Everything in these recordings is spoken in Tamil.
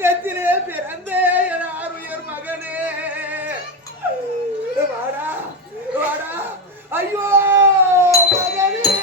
அங்கத்திலே பிறந்த என் ஆருயர் மகனே வாடா வாடா ஐயோ மகனே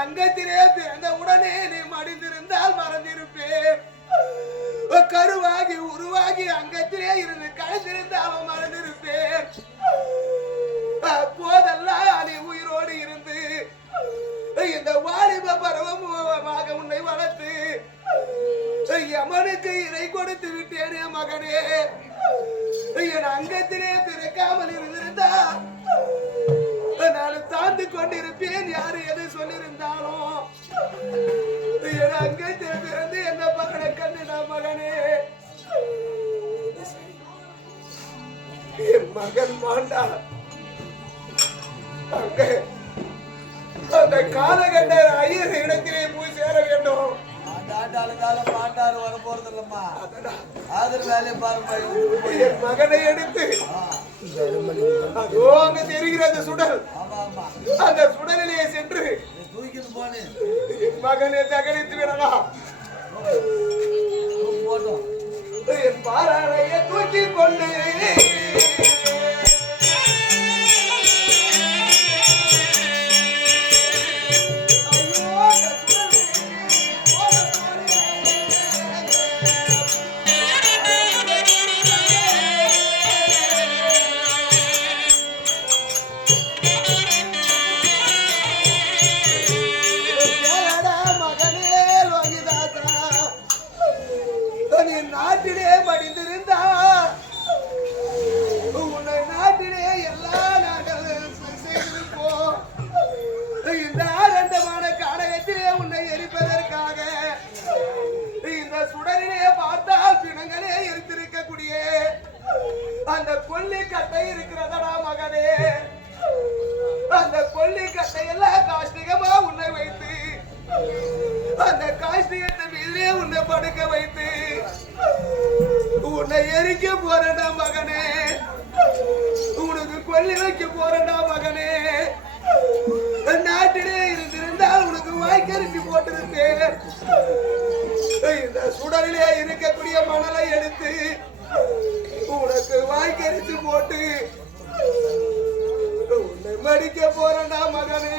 அங்கத்திலே பிறந்த உடனே நீ மடிந்திருந்தால் மறந்திருப்பேன். கருவாகி உருவாகி அங்கத்திலே இருந்து கழிந்திருந்தாலும் மறந்திருப்பேன். போதெல்லாம் நீ உயிரோடு இருந்து இந்த வாலிப பருவமாக உன்னை வளர்த்து யமனுக்கு இறை கொடுத்து விட்டேனே மகனே. என் அங்கத்திலே பிறக்காமல் இருந்திருந்தா நான் தாழ்ந்து கொண்டிருப்பேன். யாரு எது சொல்லியிருந்தாலும் என் அங்கத்திலே பிறந்து என்ன மகனை கண்ணுனா மகனே. என் மகன் மாண்டா அந்த காலகண்டர் ஐயர் இடத்திலே போய் சேர வேண்டும். மாட்டாரு வர போறது இல்லம்மா. ஆதர் வேலையை பாருங்க. என் மகனை எடுத்து அதோ அங்க தெரிகிற அந்த சுடல், அந்த சுடலிலே சென்று தூக்கிட்டு போனேன். என் மகனை தகனித்து விடலாம். என் பாறையை தூக்கி கொண்டு நாட்டிலே மடிந்திருந்தா உன்னை நாட்டிலே எல்லா நாங்கள் செய்திருப்போம். இந்த ஆனந்தமான காலகத்திலே உன்னை எரிப்பதற்காக இந்த சுடரிலே பார்த்தால் பிணங்களே எரித்திருக்கக்கூடிய அந்த கொல்லி கட்டை இருக்கிறதடா மகனே. அந்த கொல்லி கட்டையெல்லாம் காஷ்டிகமா உன்னை வைத்து அந்த காஷ்டிகத்தை மீதே உன்னை படுக்க வைத்து உன்னை எரிக்க போறடா மகனே. உனக்கு கொல்லி வைக்க போறடா மகனே. நாட்டிலே இருந்திருந்தால் உனக்கு வாய்க்கரிசி போட்டிருப்பேன். இந்த சுடலிலே இருக்கக்கூடிய மணலை எடுத்து உனக்கு வாய்க்கரிசி போட்டு உன்னை படிக்க போறேன்டா மகனே